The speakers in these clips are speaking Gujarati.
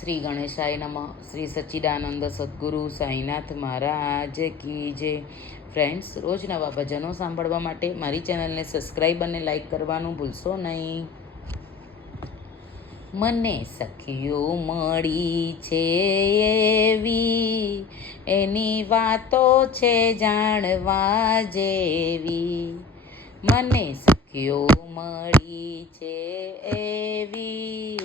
શ્રી ગણેશાય નમઃ. શ્રી સચ્ચિદાનંદ સદગુરુ સાંઈનાથ મહારાજ કી જે ફ્રેન્ડ્સ, રોજ નવા ભજનો સાંભળવા માટે મારી ચેનલને સબસ્ક્રાઈબ અને લાઈક કરવાનું ભૂલશો નહીં. મને સખીઓ મળી છે એવી, એની વાતો છે જાણવા જેવી. મને સખીઓ મળી છે એવી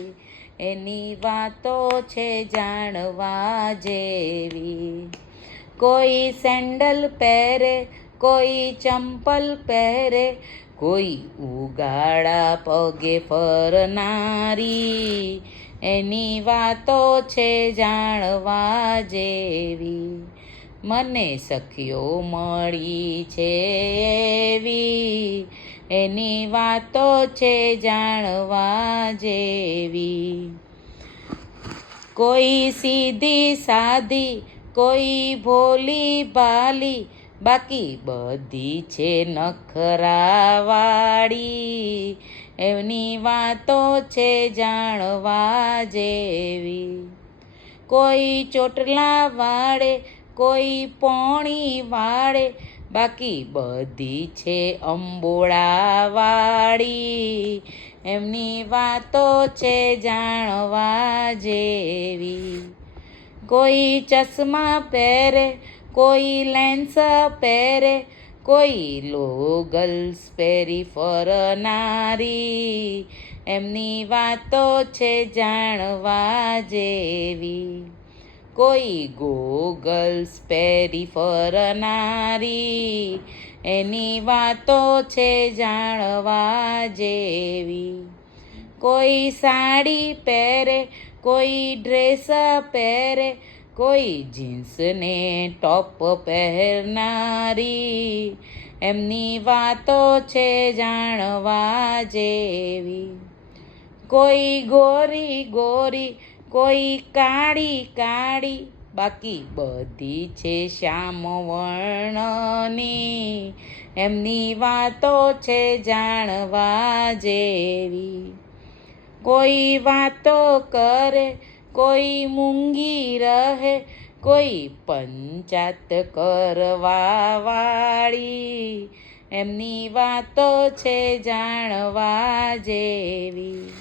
એની વાતો છે જાણવા જેવી. કોઈ સેન્ડલ પહેરે, કોઈ ચંપલ પહેરે, કોઈ ઉગાડા પગે ફરનારી એની વાતો છે જાણવા જેવી. મને સખીઓ મળી છે એવી. એની વાતો છે જાણવા જેવી. કોઈ સીધી સાદી કોઈ ભોલી ભાલી, બાકી બધી છે નખરાવાળી. એમની વાતો છે જાણવા જેવી. કોઈ ચોટલા વાળે, કોઈ પોણી વાળે બાકી બધી છે અંબોળાવાળી. એમની વાતો છે જાણવા જેવી. કોઈ ચશ્મા પહેરે, કોઈ લેન્સ પહેરે, કોઈ લોગલ્સ પહેરી ફરનારી. એમની વાતો છે જાણવા જેવી. કોઈ ગોગલ્સ પહેરી ફરનારી એની વાતો છે જાણવા જેવી. કોઈ સાડી પહેરે, કોઈ ડ્રેસ પહેરે, કોઈ જીન્સને ટોપ પહેરનારી, એમની વાતો છે જાણવા જેવી. કોઈ ગોરી ગોરી કોઈ કાળી કાળી. બાકી બધી છે શ્યામ વર્ણની એમની વાતો છે જાણવા જેવી. કોઈ વાતો કરે, કોઈ મૂંગી રહે, કોઈ પંચાત કરવા વાળી. એમની વાતો છે જાણવા જેવી.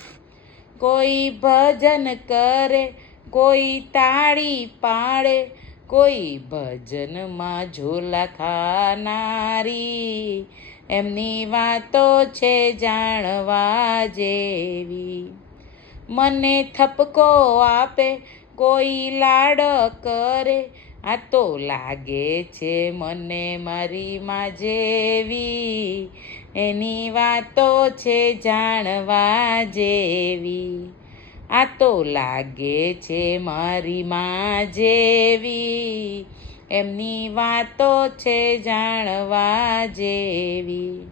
કોઈ ભજન કરે, કોઈ તાળી પાડે, કોઈ ભજનમાં ઝોલા ખાનારી. એમની વાતો છે જાણવા જેવી. મને થપકો આપે, કોઈ લાડ કરે આ તો લાગે છે મને મારી માં જેવી. એની વાતો છે જાણવા જેવી. આ તો લાગે છે મારી માં જેવી. એમની વાતો છે જાણવા જેવી.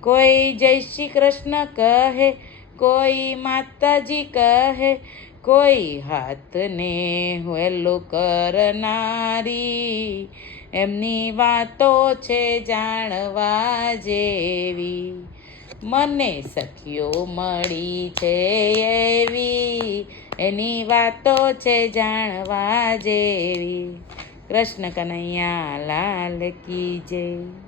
કોઈ જય શ્રી કૃષ્ણ કહે, કોઈ માતાજી કહે કોઈ હાથને હેલો કરનારી. એમની વાતો છે જાણવા જેવી. મને સખીઓ મળી છે એવી. એની વાતો છે જાણવા જેવી. કૃષ્ણ કનૈયા લાલ કી જય.